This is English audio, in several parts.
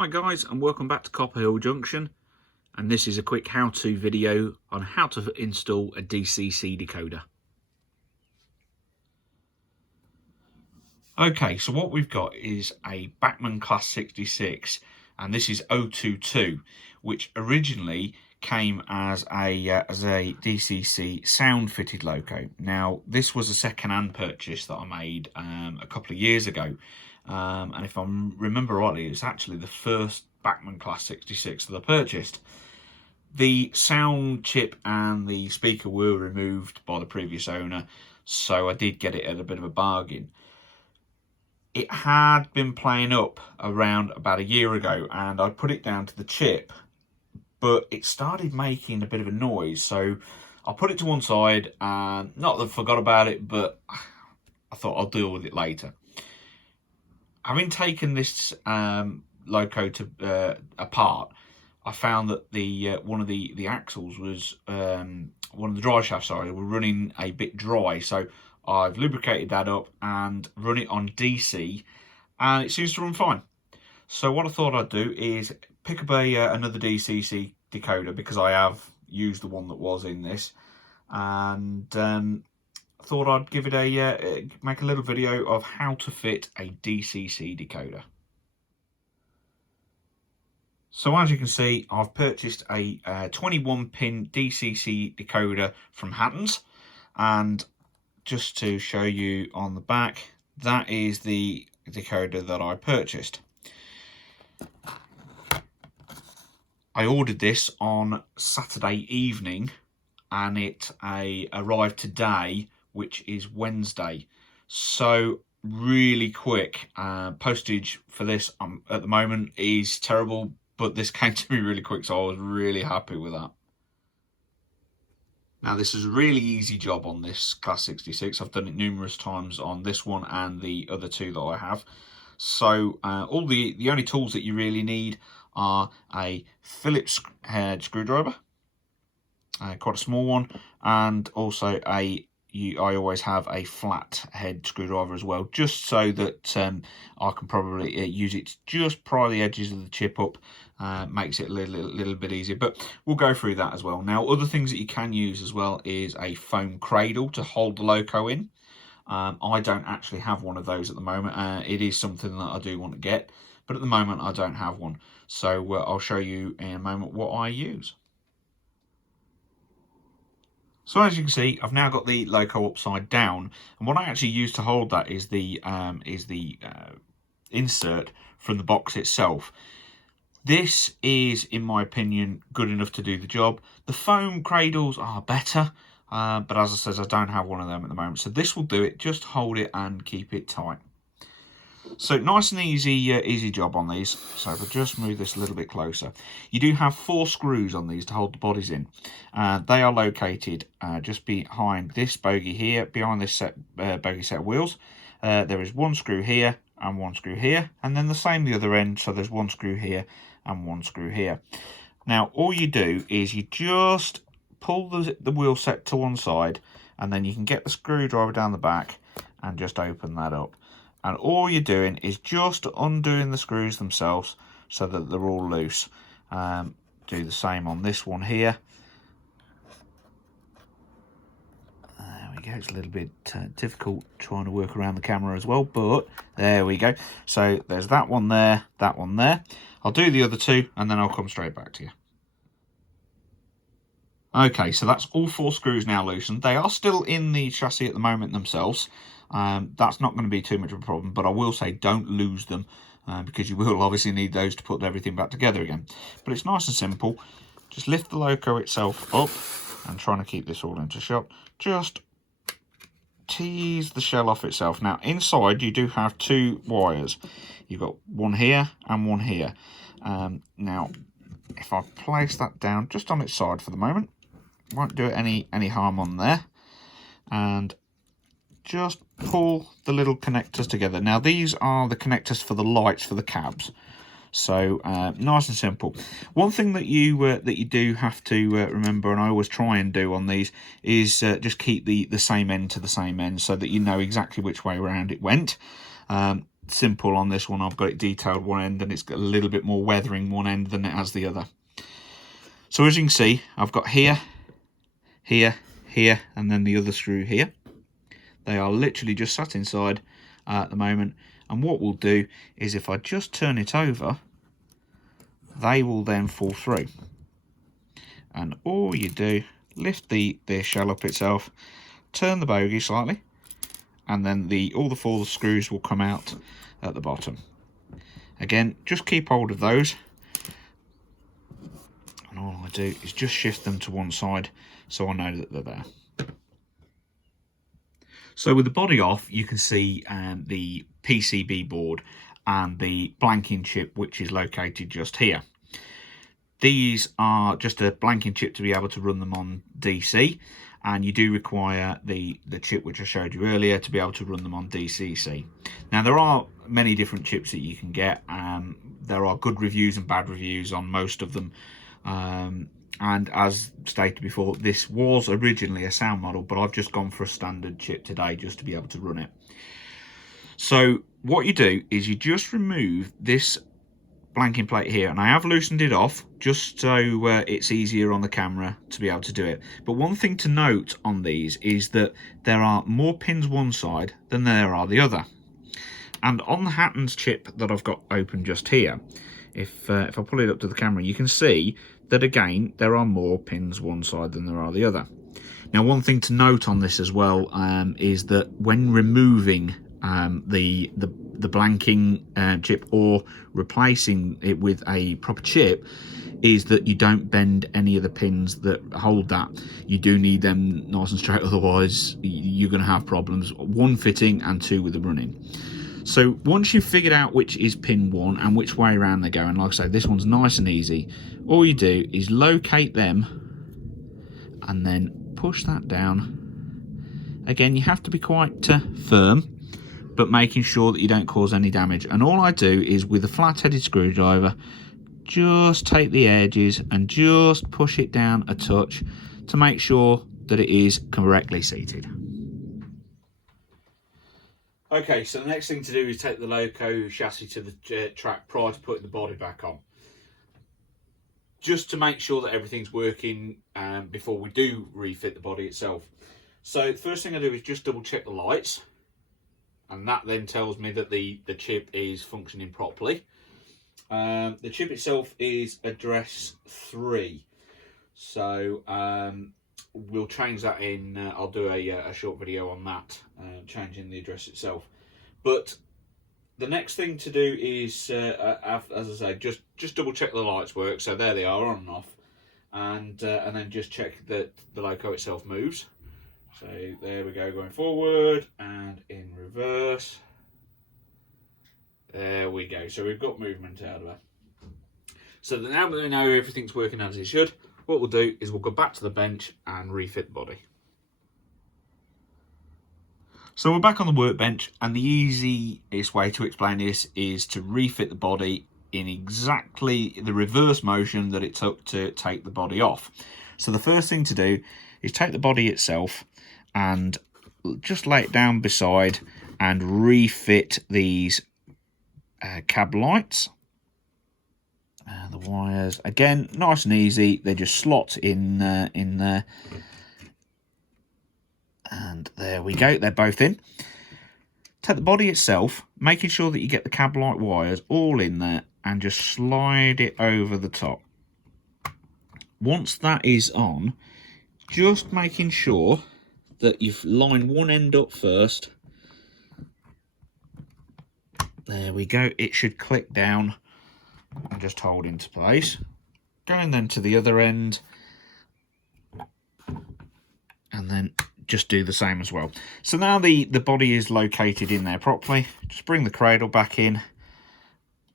Hi guys, and welcome back to Copper Hill Junction, and this is a quick how-to video on how to install a DCC decoder. Okay, so what we've got is a Bachmann Class 66, and this is 022, which originally came as a DCC sound fitted loco. Now this was a second-hand purchase that I made a couple of years ago, and if I remember rightly, it was actually the first Bachmann Class 66 that I purchased. The sound chip and the speaker were removed by the previous owner, so I did get it at a bit of a bargain. It had been playing up around about a year ago, and I put it down to the chip, but it started making a bit of a noise, so I put it to one side, and not that I forgot about it, but I thought I'll deal with it later. Having taken this loco to apart, I found that the one of the axles was one of the drive shafts, sorry, were running a bit dry, so I've lubricated that up and run it on DC, and it seems to run fine. So what I thought I'd do is pick up another DCC decoder, because I have used the one that was in this, and thought I'd give it make a little video of how to fit a DCC decoder. So as you can see, I've purchased a 21-pin DCC decoder from Hatton's, and just to show you on the back, that is the decoder that I purchased. I ordered this on Saturday evening, and it arrived today, which is Wednesday. So really quick. Postage for this at the moment is terrible, but this came to me really quick, so I was really happy with that. Now this is a really easy job on this Class 66. I've done it numerous times on this one and the other two that I have. So all the only tools that you really need are a Phillips head screwdriver, quite a small one, and also I always have a flat head screwdriver as well, just so that I can probably use it to just pry the edges of the chip up. Makes it a little bit easier, but we'll go through that as well. Now, other things that you can use as well is a foam cradle to hold the loco in. I don't actually have one of those at the moment. It is something that I do want to get, but at the moment I don't have one. So I'll show you in a moment what I use. So as you can see, I've now got the loco upside down, and what I actually use to hold that is the insert from the box itself. This is, in my opinion, good enough to do the job. The foam cradles are better, but as I said, I don't have one of them at the moment. So this will do it. Just hold it and keep it tight. So nice and easy job on these. So if I just move this a little bit closer, you do have 4 screws on these to hold the bodies in. They are located just behind this bogie here, behind this bogie set of wheels. There is 1 screw here and 1 screw here, and then the same the other end. So there's 1 screw here and 1 screw here. Now all you do is you just pull the wheel set to one side, and then you can get the screwdriver down the back and just open that up. And all you're doing is just undoing the screws themselves so that they're all loose. Do the same on this one here. There we go. It's a little bit difficult trying to work around the camera as well, but there we go. So there's that one there, that one there. I'll do the other 2 and then I'll come straight back to you. Okay, so that's all 4 screws now loosened. They are still in the chassis at the moment themselves. That's not going to be too much of a problem, but I will say don't lose them, because you will obviously need those to put everything back together again. But it's nice and simple. Just lift the loco itself up, and trying to keep this all into shot. Just tease the shell off itself. Now inside you do have 2 wires. You've got one here and one here. Now if I place that down just on its side for the moment, won't do it any harm on there, and just pull the little connectors together. Now these are the connectors for the lights for the cabs, so nice and simple. One thing that you do have to remember, and I always try and do on these, is just keep the same end to the same end, so that you know exactly which way around it went. simple on this one. I've got it detailed one end, and it's got a little bit more weathering one end than it has the other. So as you can see, I've got here, here, here, and then the other screw here. They are literally just sat inside at the moment, and what we'll do is if I just turn it over, they will then fall through. And all you do, lift the shell up itself, turn the bogey slightly, and then all the 4 screws will come out at the bottom. Again, just keep hold of those, and all I do is just shift them to one side so I know that they're there. So with the body off, you can see the PCB board and the blanking chip, which is located just here. These are just a blanking chip to be able to run them on DC, and you do require the chip which I showed you earlier to be able to run them on DCC. Now there are many different chips that you can get. There are good reviews and bad reviews on most of them. And as stated before, this was originally a sound model, but I've just gone for a standard chip today just to be able to run it. So what you do is you just remove this blanking plate here, and I have loosened it off just so it's easier on the camera to be able to do it. But one thing to note on these is that there are more pins one side than there are the other. And on the Hatton's chip that I've got open just here, if I pull it up to the camera, you can see that again there are more pins one side than there are the other. Now one thing to note on this as well is that when removing the blanking chip or replacing it with a proper chip, is that you don't bend any of the pins that hold that. You do need them nice and straight, otherwise you're going to have problems, 1 fitting and 2 with the running. So once you've figured out which is pin 1 and which way around they go, and like I say, this one's nice and easy, all you do is locate them and then push that down. Again, you have to be quite firm, but making sure that you don't cause any damage. And all I do is with a flat-headed screwdriver, just take the edges and just push it down a touch to make sure that it is correctly seated. Okay, so the next thing to do is take the loco chassis to the track prior to putting the body back on, just to make sure that everything's working before we do refit the body itself. So the first thing I do is just double check the lights, and that then tells me that the chip is functioning properly. The chip itself is address 3, so we'll change that in. I'll do a short video on that, changing the address itself. But the next thing to do is, as I say, just double check the lights work. So there they are, on and off, and then just check that the loco itself moves. So there we go, going forward and in reverse. There we go. So we've got movement out of it. So now that we know everything's working as it should, what we'll do is we'll go back to the bench and refit the body. So we're back on the workbench, and the easiest way to explain this is to refit the body in exactly the reverse motion that it took to take the body off. So the first thing to do is take the body itself and just lay it down beside and refit these cab lights. The wires, again, nice and easy. They just slot in there. And there we go, they're both in. Take the body itself, making sure that you get the cab light wires all in there, and just slide it over the top. Once that is on, just making sure that you've lined one end up first. There we go, it should click down and just hold into place. Going then to the other end, and then just do the same as well. So now the body is located in there properly. Just bring the cradle back in,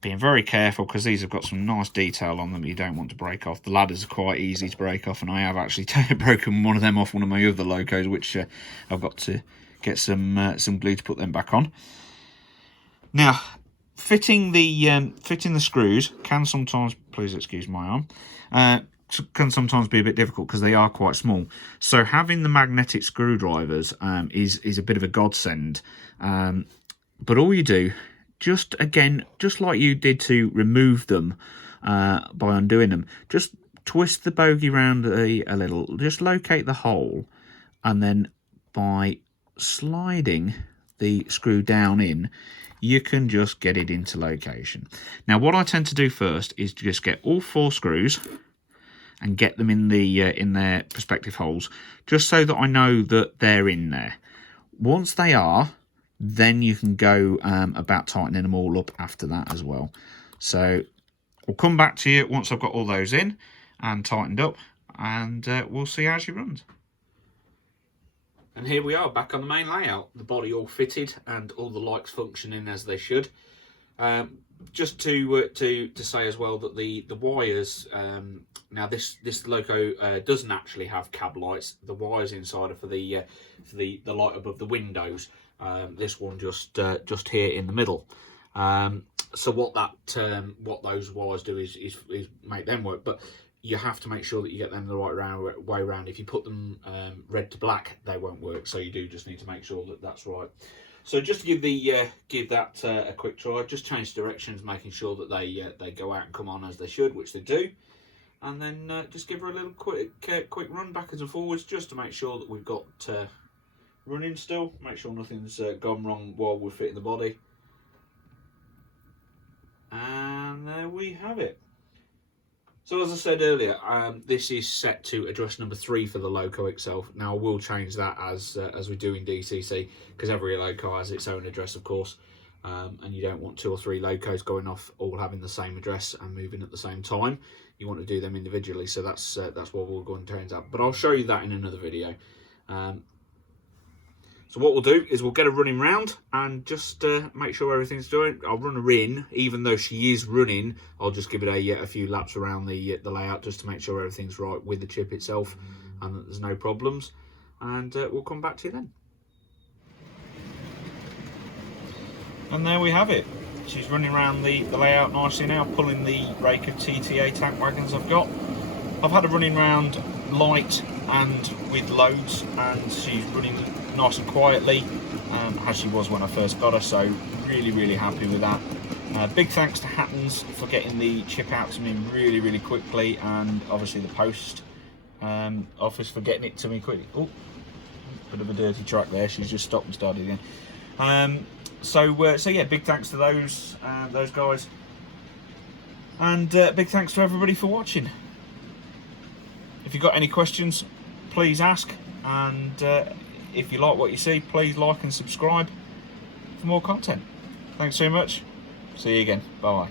being very careful because these have got some nice detail on them you don't want to break off. The ladders are quite easy to break off, and I have actually broken one of them off one of my other locos, which I've got to get some glue to put them back on. Now, fitting the screws can sometimes, please excuse my arm, can sometimes be a bit difficult because they are quite small. So having the magnetic screwdrivers is a bit of a godsend. But all you do just again, just like you did to remove them by undoing them, just twist the bogey round a little, just locate the hole, and then by sliding the screw down in, you can just get it into location. Now what I tend to do first is just get all 4 screws and get them in their respective holes, just so that I know that they're in there. Once they are, then you can go about tightening them all up after that as well. So I'll come back to you once I've got all those in and tightened up, and we'll see how she runs. And here we are back on the main layout, the body all fitted and all the lights functioning as they should. Just to say as well that the wires, now this loco doesn't actually have cab lights. The wires inside are for the light above the windows. This one just here in the middle. So what those wires do is make them work, but you have to make sure that you get them the right way around. If you put them red to black, they won't work. So you do just need to make sure that that's right. So just to give that a quick try, just change directions, making sure that they go out and come on as they should, which they do, and then just give her a little quick run backwards and forwards, just to make sure that we've got running still. Make sure nothing's gone wrong while we're fitting the body, and there we have it. So as I said earlier, this is set to address number 3 for the loco itself. Now I will change that as we do in DCC, because every loco has its own address, of course, and you don't want 2 or 3 locos going off all having the same address and moving at the same time. You want to do them individually, so that's what we're going to turn out. But I'll show you that in another video. So what we'll do is we'll get her running round and just make sure everything's doing. I'll run her in, even though she is running. I'll just give it a few laps around the layout just to make sure everything's right with the chip itself and that there's no problems. And we'll come back to you then. And there we have it. She's running around the layout nicely now, pulling the rake of TTA tank wagons I've got. I've had her running around light and with loads, and she's running nice and quietly, as she was when I first got her, so really happy with that. Big thanks to Hattons for getting the chip out to me really quickly, and obviously the post office for getting it to me quickly. Oh, bit of a dirty track there, she's just stopped and started again. So yeah, big thanks to those guys, and big thanks to everybody for watching. If you've got any questions, please ask, and if you like what you see, please like and subscribe for more content. Thanks so much. See you again. Bye.